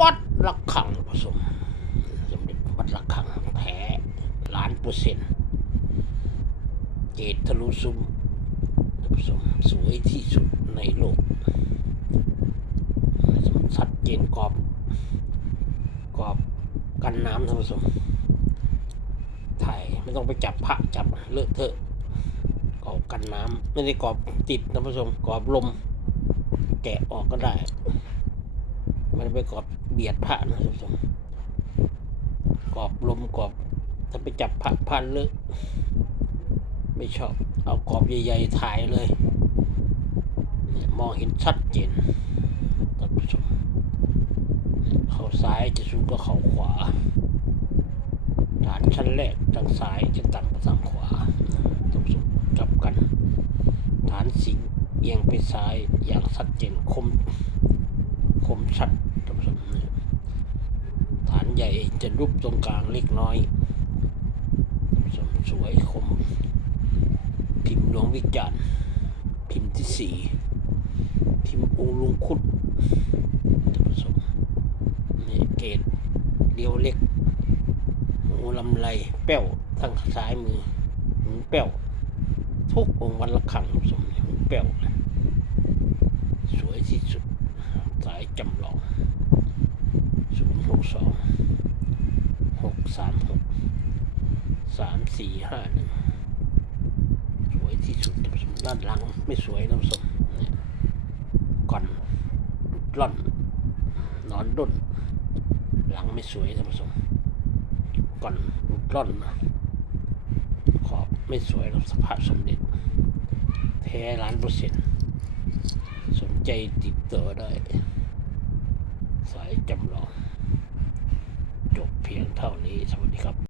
วัดระฆังผสมสมเด็จวัดระฆังแท้ล้านเปอร์เซ็นต์เกตทะลุซุ้มผสมสวยที่สุดในโลกชัดเจนกรอบกรอบกันน้ำท่านผู้ชมถ่ายไม่ต้องไปจับพระจับเลอะเทอะกรอบกันน้ำไม่ได้กรอบติดท่านผู้ชมกรอบลม แกะออกก็ได้ มันไปกรอบเบียดพระนะท่านผู้ชมกรอบลมกรอบ ถ้าไปจับพระพันเลอะไม่ชอบ เอากรอบใหญ่ๆถ่ายเลยเนี่ยมองเห็นชัดเจนท่านผู้ชมเขาซ้ายจะสูงกว่าเขาขวา ฐานชั้นแรกทางซ้ายจะต่ำกว่าทางขวาท่านผู้ชมกลับกัน ฐานสิงเอียงไปซ้ายอย่างชัดเจนคม มชัดท่านผู้ชมฐานใหญ่จะรูปตรงกลางเล็กน้อยท่านผู้ชมสวยคม พิมพ์หลวงวิจารณ์พิมพ์ที่สี่พิมพ์องค์ลุงคุดท่านผู้ชมนี่เกตเดียวเล็กหูลำไรแป้วทางซ้ายมือหูแป้วทุกองค์วันละครั้งท่านผู้ชมหูแป้วเลยสวยที่สุด สายจำลองศูนย์หกสองหกสามหกสามสี่ห้าหนึ่งสวยที่สุดท่านผู้ชมด้านหลังไม่สวยนะท่านผู้ชมก่อนล่อนนอนด้นหลังไม่สวยท่านผู้ชมก่อนล่อนนะขอบไม่สวยหรอกสภาพสมเด็จแท้ล้านเปอร์เซ็นต์สนใจติดต่อได้ สายจำลอง จบเพียงเท่านี้ สวัสดีครับ